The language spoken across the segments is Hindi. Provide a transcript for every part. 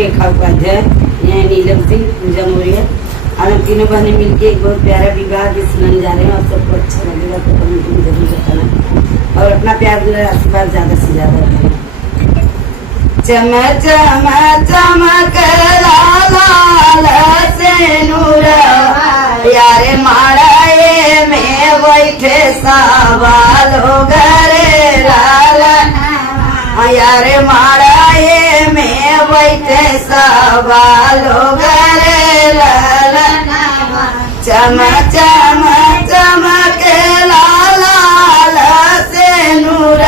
रेखा उपाध्याय, मैं नीलम सिंह, पूजा मौर्य। आज हम तीनों बहनें मिलके एक बहुत प्यारा विवाह गीत सुनाने जा रहे हैं और सबको अच्छा लगेगा तो कमेंट में जरूर बताना और अपना प्यार दुलार आशीर्वाद ज्यादा से ज्यादा रखें। चमक चमक चमक लाल से नूर यारे माड़ाए में बैठे सवालो घरे लाल यारे माड़ाए में बैठे सवालो घरे लाल चमक चमक चमक लाल से नूर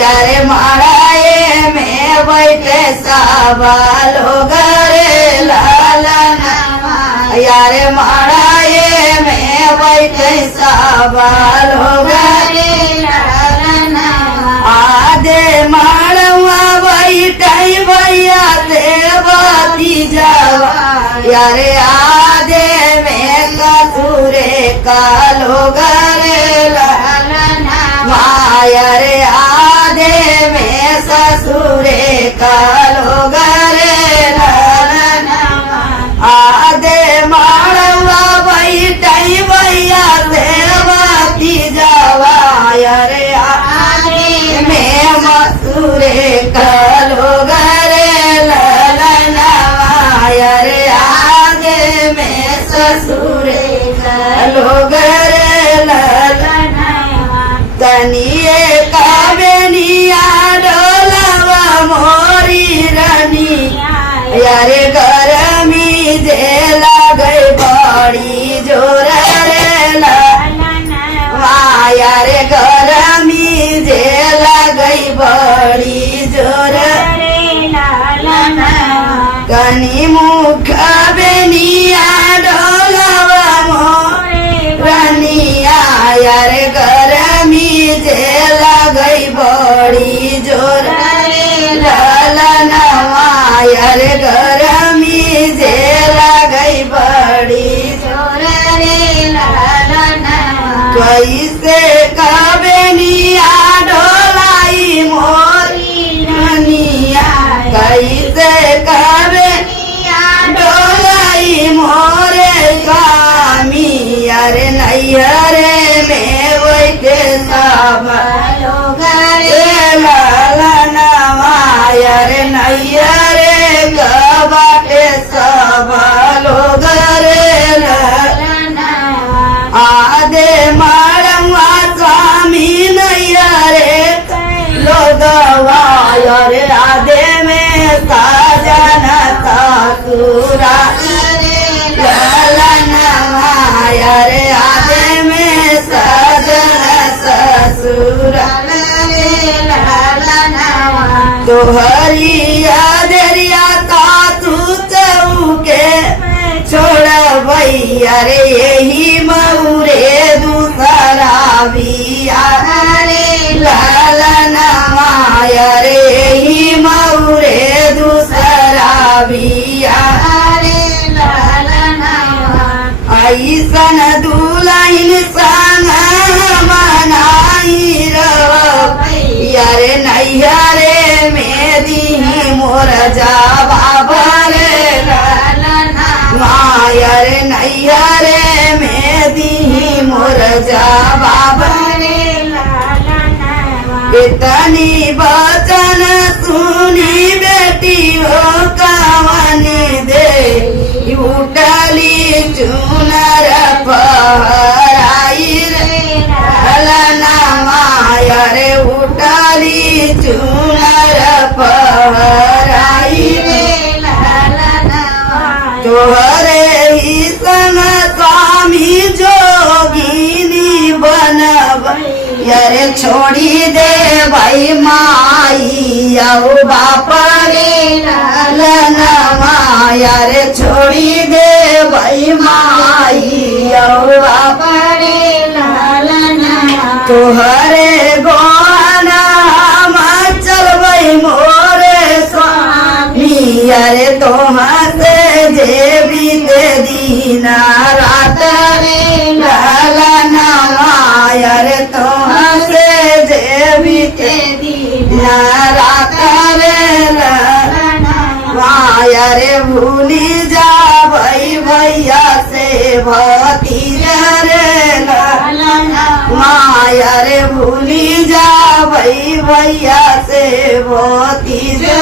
यारे माड़ाए में बैठे सवालो घरे लाल यारे माड़ाए में बैठे सवालो घरे आदे माड़वा बैठे भैया देवती जावा यारे आदे में कसूरे कालो घरे माया रे आदे में ससुरे कालो घरे आदे माड़वा बैठे भैया देवती जावा यारे में मसूरे कालो घरे यारे आगे में ससुरे कालो घरे तनिए कावेनिया डोलावा मोरी रानी यारे गरमी जे लगे बड़ी जोर रे माया रे गरमी जे लगे बड़ी जोर कनी मुख बेनिया डोलावा मोरनिया यारे गरमी जे लगे बड़ी जोर ललनवा यारे गरमी जे लगे बड़ी जोर कैसे कबेनिया डोलाई मोरी रनिया कैसे कबेनिया डोलाई मोरे स्वामी यारे नैहरे में बैठे सब ललनवा यारे नैहरे बाटे सब लोग आदे माड़वा स्वामी नैहरे लोगवा यारे आदे में साजन ससुरा ललनवा यारे आदे में साजन ससुरा तोहरी यादरिया तातू चौके छोड़ भैया रे यही मऊरे दूसरा बिया रे ललनवा यारे यही मऊरे दूसरा बिया रे ऐसन दुल्हन संग मनाई यारे नैहरे में दी मोर जावा भरे माया रे नैहरे में दी मोर जावा भरे इतनी वचन सुनी बेटी हो कवनी दे उठली चुनर पहराई रे माया रे उठली चुनर पहराई रे तोहरे ही संग स्वामी जोगिनी बनब यारे छोड़ी दे भाई माई आओ बाप रे ललनवा यारे छोड़ी दे भाई माई आओ बाप रे तोहरे गोना चलबई मोरे स्वामी यारे तोहर से जे बीते दीना रात रे ललनवा यारे तोहर से जे बीते दीना रात रे ललनवा माया रे भूली जा भाई भैया से भतीजा रे लाला, माया रे भूली जा भाई भैया से भतीजा